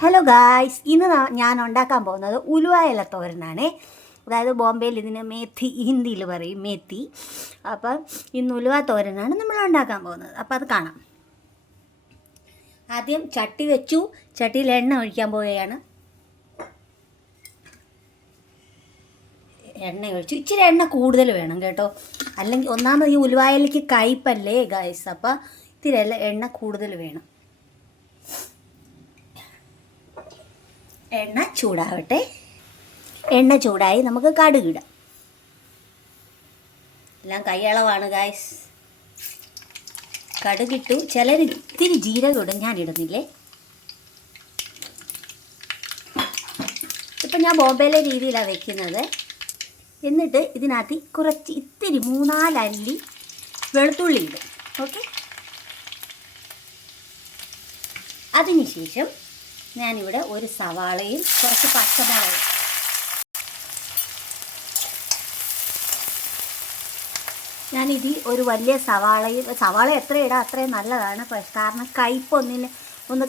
Hello guys, ഇന്ന് ഞാൻ ഉണ്ടാക്കാൻ പോകുന്നത് ഉലുവ ഇല തോരനാണ്. അതായത് ബോംബെയിൽ ഇതിന് മേത്തി, ഹിന്ദിയിൽ പറയും മേത്തി. അപ്പം ഇന്ന് ഉലുവ തോരനാണ് നമ്മൾ ഉണ്ടാക്കാൻ പോകുന്നത്. അപ്പോൾ അത് കാണാം. ആദ്യം ചട്ടി വെച്ചു, ചട്ടിയിൽ എണ്ണ ഒഴിക്കാൻ പോവുകയാണ്. എണ്ണ ഒഴിച്ചു, ഇച്ചിരി എണ്ണ കൂടുതൽ വേണം കേട്ടോ, അല്ലെങ്കിൽ ഒന്നാമത് ഈ ഉലുവായിലേക്ക് കയ്പല്ലേ ഗായ്സ്, അപ്പോൾ ഇത്തിരി എണ്ണ കൂടുതൽ വേണം. എണ്ണ ചൂടാവട്ടെ. എണ്ണ ചൂടായി നമുക്ക് കടുകിടാം. എല്ലാം കൈയളവാണ് ഗായ്സ്. കടുകിട്ടു. ചിലർ ഇത്തിരി ജീരകം ഇടും, ഞാൻ ഇടുന്നില്ലേ. ഇപ്പം ഞാൻ ബോംബെയിലെ രീതിയിലാണ് വെക്കുന്നത്. എന്നിട്ട് ഇതിനകത്ത് കുറച്ച് ഇത്തിരി 3-4 അല്ലി വെളുത്തുള്ളി ഇടും. ഓക്കെ, അതിനുശേഷം ഞാനിവിടെ ഒരു സവാളയും കുറച്ച് പച്ചമുളകും, ഞാനിതിൽ ഒരു വലിയ സവാള എത്ര ഇടാം അത്രയും നല്ലതാണ്. കാരണം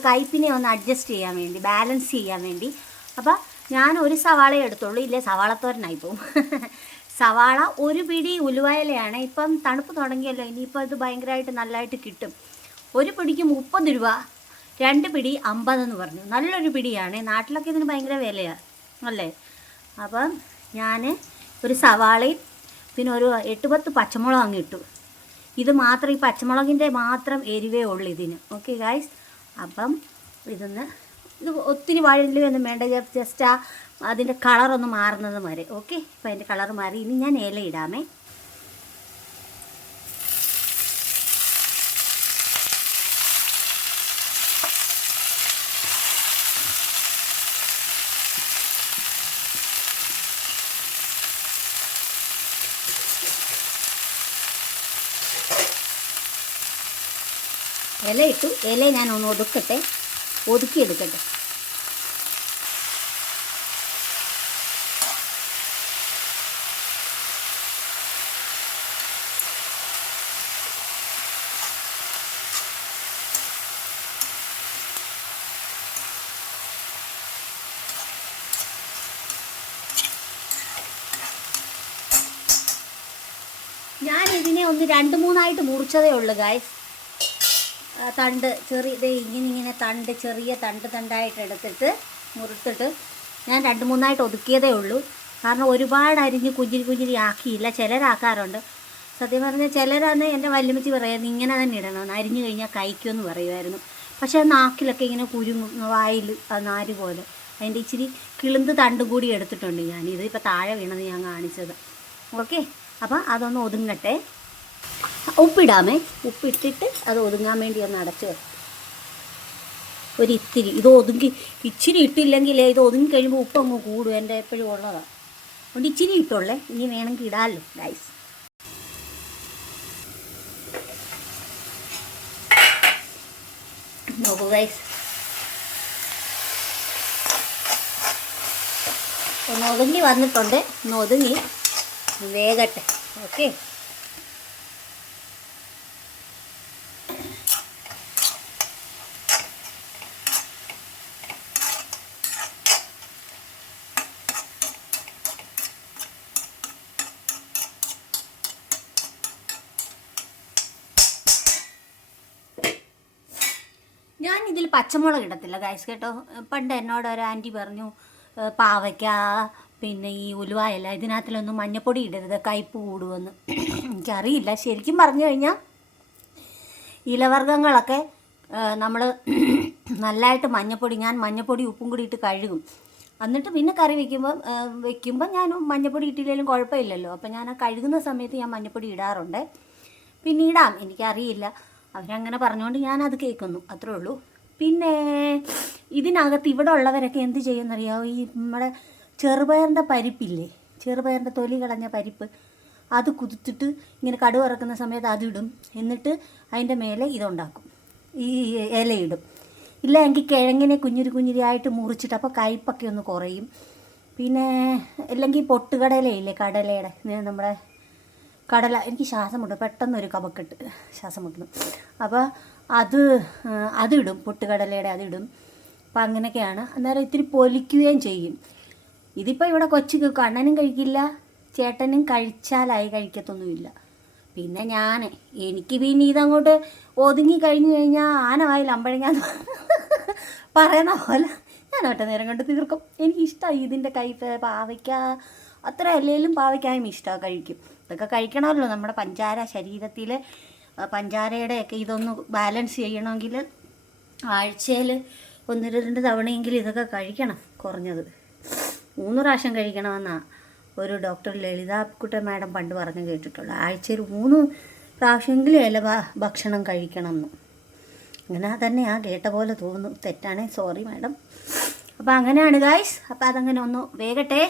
കയ്പിനെ ഒന്ന് അഡ്ജസ്റ്റ് ചെയ്യാൻ വേണ്ടി, ബാലൻസ് ചെയ്യാൻ വേണ്ടി. അപ്പോൾ ഞാൻ ഒരു സവാളയെ എടുത്തുള്ളൂ, ഇല്ലേ സവാളത്തോരനായി പോവും. സവാള ഒരു പിടി ഉലുവയിലയാണ്. ഇപ്പം തണുപ്പ് തുടങ്ങിയല്ലോ, ഇനിയിപ്പോൾ ഇത് ഭയങ്കരമായിട്ട് നല്ലതായിട്ട് കിട്ടും. ഒരു പിടിക്ക് 30 രൂപ, 2 പിടി 50 എന്ന് പറഞ്ഞു. നല്ലൊരു പിടിയാണ്. നാട്ടിലൊക്കെ ഇതിന് ഭയങ്കര വിലയാണ് അല്ലേ. അപ്പം ഞാൻ ഒരു സവാളയും പിന്നെ ഒരു 8-10 പച്ചമുളക് അങ്ങ് ഇട്ടു. ഇത് മാത്രം, ഈ പച്ചമുളകിൻ്റെ മാത്രം എരിവേ ഉള്ളൂ ഇതിന്. ഓക്കെ ഗായ്സ്, അപ്പം ഇത് ഒത്തിരി വഴലിയൊന്നും വേണ്ട, ജസ്റ്റ് അതിൻ്റെ കളറൊന്ന് മാറുന്നത് വരെ. ഓക്കെ, ഇപ്പം അതിൻ്റെ കളർ മാറി. ഇനി ഞാൻ ഇല ഇടാമേ. ഇല ഇട്ടു. ഇല ഞാൻ ഒന്ന് ഒതുക്കിയെടുക്കട്ടെ. ഞാൻ ഇതിനെ ഒന്ന് 2-3 മുറിച്ചതേ ഉള്ളൂ ഗായ്സ്. തണ്ട് ഇങ്ങനെ ചെറിയ തണ്ടായിട്ട് എടുത്തിട്ട് മുറിത്തിട്ട് ഞാൻ 2-3 ഒതുക്കിയതേ ഉള്ളൂ. കാരണം ഒരുപാട് അരിഞ്ഞ് കുഞ്ഞിരി ആക്കിയില്ല. ചിലരാക്കാറുണ്ട്. സത്യം പറഞ്ഞാൽ ചിലരാണ് എൻ്റെ വല്യമ്മച്ചി പറയുന്നത് ഇങ്ങനെ തന്നെ ഇടണമെന്ന്, അരിഞ്ഞു കഴിഞ്ഞാൽ കഴിക്കുമെന്ന് പറയുമായിരുന്നു. പക്ഷേ നാക്കിലൊക്കെ ഇങ്ങനെ വായിൽ നാര് പോലെ അതിൻ്റെ ഇച്ചിരി കിളുന്ത് തണ്ടും കൂടി എടുത്തിട്ടുണ്ട് ഞാൻ. ഇതിപ്പോൾ താഴെ വീണത് ഞാൻ കാണിച്ചത്. ഓക്കെ, അപ്പം അതൊന്ന് ഒതുങ്ങട്ടെ. ഉപ്പിടാമേ. ഉപ്പിട്ടിട്ട് അത് ഒതുങ്ങാൻ വേണ്ടി ഒന്ന് അടച്ച് ഒരിത്തിരി. ഇച്ചിരി ഇട്ടില്ലെങ്കിൽ ഇത് ഒതുങ്ങി കഴിയുമ്പോൾ ഉപ്പ് അങ്ങ് കൂടും. എൻ്റെ എപ്പോഴും ഉള്ളതാണ്. അതുകൊണ്ട് ഇച്ചിരി ഇട്ടുള്ളേ. ഇനി വേണമെങ്കിൽ ഇടാമല്ലോ ഗൈസ്. നോക്കൂ ഗൈസ്, ഒന്ന് ഒതുങ്ങി വന്നിട്ടുണ്ട്. ഒന്ന് ഒതുങ്ങി വേഗട്ടെ. ഓക്കെ, ഞാൻ ഇതിൽ പച്ചമുളക് ഇടത്തില്ല ഗൈസ് കേട്ടോ. പണ്ട് എന്നോട് ഒരു ആൻറ്റി പറഞ്ഞു പാവയ്ക്ക പിന്നെ ഈ ഉലുവയില ഇതിനകത്തിലൊന്നും മഞ്ഞപ്പൊടി ഇടരുത്, കയ്പ്പ് കൂടുമെന്ന്. എനിക്കറിയില്ല. ശരിക്കും പറഞ്ഞു കഴിഞ്ഞാൽ ഇലവർഗ്ഗങ്ങളൊക്കെ നമ്മൾ നല്ലതായിട്ട് ഞാൻ മഞ്ഞപ്പൊടി ഉപ്പും കൂടി ഇട്ട് കഴുകും. എന്നിട്ട് പിന്നെ കറി വെക്കുമ്പോൾ ഞാൻ മഞ്ഞപ്പൊടി ഇട്ടില്ലെങ്കിലും കുഴപ്പമില്ലല്ലോ. അപ്പം ഞാൻ കഴുകുന്ന സമയത്ത് ഞാൻ മഞ്ഞപ്പൊടി ഇടാറുണ്ട്. പിന്നെ ഇടാം, എനിക്കറിയില്ല. അവരങ്ങനെ പറഞ്ഞുകൊണ്ട് ഞാനത് കേൾക്കുന്നു, അത്രേ ഉള്ളൂ. പിന്നെ ഇതിനകത്ത് ഇവിടെ ഉള്ളവരൊക്കെ എന്ത് ചെയ്യുമെന്നറിയാമോ? ഈ നമ്മുടെ ചെറുപയറിൻ്റെ പരിപ്പില്ലേ, ചെറുപയറിൻ്റെ തൊലി കളഞ്ഞ പരിപ്പ്, അത് കുതിർത്തിട്ട് ഇങ്ങനെ കടുക് വറക്കുന്ന സമയത്ത് അതിടും. എന്നിട്ട് അതിൻ്റെ മേലെ ഇതുണ്ടാക്കും, ഈ ഇലയിടും. ഇല്ല എങ്കിൽ കിഴങ്ങിനെ കുഞ്ഞിരി മുറിച്ചിട്ട്, അപ്പോൾ കയ്പൊക്കെ ഒന്ന് കുറയും. പിന്നെ അല്ലെങ്കിൽ പൊട്ടുകടലയില്ലേ, കടലയുടെ നമ്മുടെ കടല, എനിക്ക് ശ്വാസം മുട്ടും പെട്ടെന്നൊരു ശ്വാസം മുട്ടുന്നു. അപ്പോൾ അതിടും, പൊട്ടുകടലയുടെ അതിടും. അപ്പം അങ്ങനെയൊക്കെയാണ്. അന്നേരം ഇത്തിരി പൊലിക്കുകയും ചെയ്യും. ഇതിപ്പോൾ ഇവിടെ കൊച്ചു കണ്ണനും കഴിക്കില്ല, ചേട്ടനും കഴിച്ചാലായി കഴിക്കത്തൊന്നുമില്ല. പിന്നെ എനിക്ക് പിന്നെ ഇതങ്ങോട്ട് ഒതുങ്ങി കഴിഞ്ഞ് കഴിഞ്ഞാൽ ആനവായിൽ അമ്പഴങ്ങാന്ന് പറയുന്ന പോലെ ഞാൻ ഒറ്റ നേരം കൊണ്ട് തീർക്കും. എനിക്കിഷ്ടമായി ഇതിൻ്റെ കയ്പ്. പാവയ്ക്ക അത്ര അല്ലെങ്കിലും പാവയ്ക്കായും ഇഷ്ടമാണ്, കഴിക്കും. ഇതൊക്കെ കഴിക്കണമല്ലോ. നമ്മുടെ പഞ്ചാര ശരീരത്തിൽ പഞ്ചാരയുടെയൊക്കെ ഇതൊന്ന് ബാലൻസ് ചെയ്യണമെങ്കിൽ ആഴ്ചയിൽ 1-2 തവണയെങ്കിലും ഇതൊക്കെ കഴിക്കണം. കുറഞ്ഞത് 3 പ്രാവശ്യം കഴിക്കണമെന്നാണ് ഒരു ഡോക്ടർ ലളിതാക്കുട്ടൻ മാഡം പണ്ട് പറഞ്ഞ് കേട്ടിട്ടുള്ളൂ. ആഴ്ചയിൽ 3 പ്രാവശ്യമെങ്കിലും ഇല ഭക്ഷണം കഴിക്കണമെന്ന്. അങ്ങനെ തന്നെയാണ് കേട്ട പോലെ തോന്നുന്നു. തെറ്റാണേ സോറി മാഡം. അപ്പോൾ അങ്ങനെയാണ് ഗായ്സ്. അപ്പോൾ അതങ്ങനെ ഒന്ന് വേഗട്ടെ.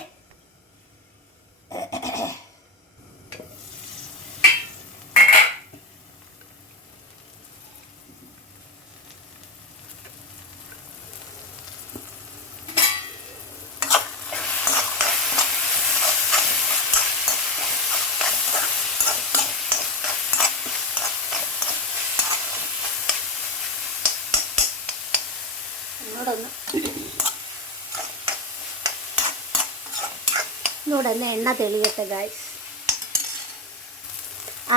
ഒന്നൂടെ എണ്ണ തെളിയട്ടെ ഗായ്സ്.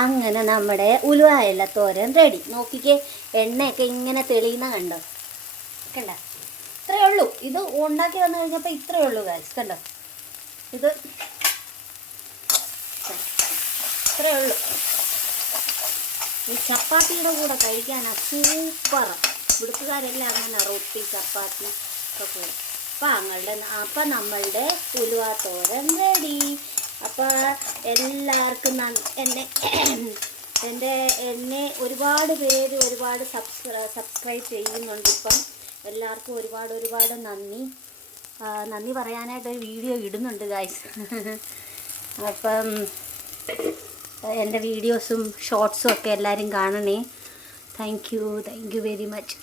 അങ്ങനെ നമ്മുടെ ഉലുവയില തോരൻ റെഡി. നോക്കിക്കേ, എണ്ണയൊക്കെ ഇങ്ങനെ തെളിയുന്ന കണ്ടോ? ഇത്രയേ ഉള്ളൂ. ഇത് ഉണ്ടാക്കി വന്നു കഴിഞ്ഞപ്പോൾ ഇത്രയേ ഉള്ളൂ ഗായ്സ്. കണ്ടോ? ഇത് ഇത്രയേ ഉള്ളൂ. ഈ ചപ്പാത്തിയുടെ കൂടെ കഴിക്കാനാണ് സൂപ്പറാണ്. ഇവിടുത്തുകാരെല്ലാം അങ്ങനെ റൊട്ടി ചപ്പാത്തി ഒക്കെ. അപ്പം നമ്മളുടെ ഉലുവ തോരൻ റെഡി. അപ്പോൾ എല്ലാവർക്കും എന്നെ ഒരുപാട് പേര് സബ്സ്ക്രൈബ് ചെയ്യുന്നുണ്ട്. ഇപ്പം എല്ലാവർക്കും ഒരുപാട് നന്ദി പറയാനായിട്ടൊരു വീഡിയോ ഇടുന്നുണ്ട് ഗായ്സ്. അപ്പം എൻ്റെ വീഡിയോസും ഷോർട്സും ഒക്കെ എല്ലാവരും കാണണേ. Thank you very much.